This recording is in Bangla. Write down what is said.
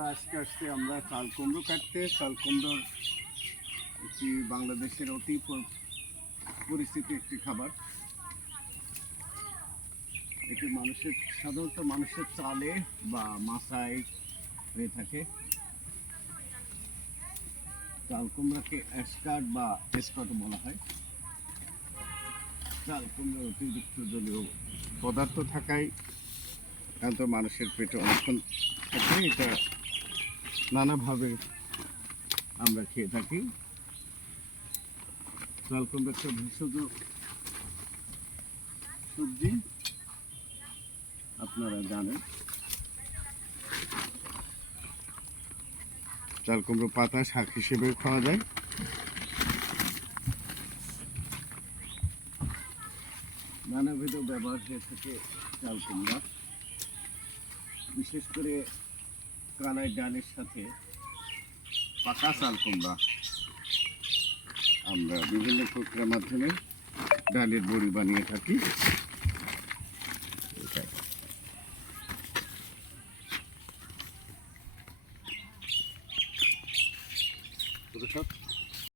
বন্ধুরা, আজকে আসছি আমরা চাল কুমড়ো কাটতে। চাল কুমড়োর একটি বাংলাদেশের অতি পরিচিত একটি খাবার। এটি সাধারণত মানুষের চালে বা মাচায় হয়ে থাকে। চাল কুমড়াকে এসকাট বা এসকট বলা হয়। চাল কুমড়োর অতিরিক্ত জলীয় পদার্থ থাকায় সাধারণত মানুষের পেটে অনেকক্ষণ থাকে। এটা নানাভাবে আমরা খেয়ে থাকি। চাল কুমড়ো একটা ভেষজ সবজি, আপনারা জানেন। চাল কুমড়ো পাতা শাক হিসেবে খাওয়া যায়। নানাবিধ ব্যবহার হয়ে থাকে চাল কুমড়া, বিশেষ করে কালাই ডালের সাথে পাকা চাল কুমড়া আমরা বিভিন্ন প্রক্রিয়ার মাধ্যমে ডালের বড়ি বানিয়ে থাকি। সব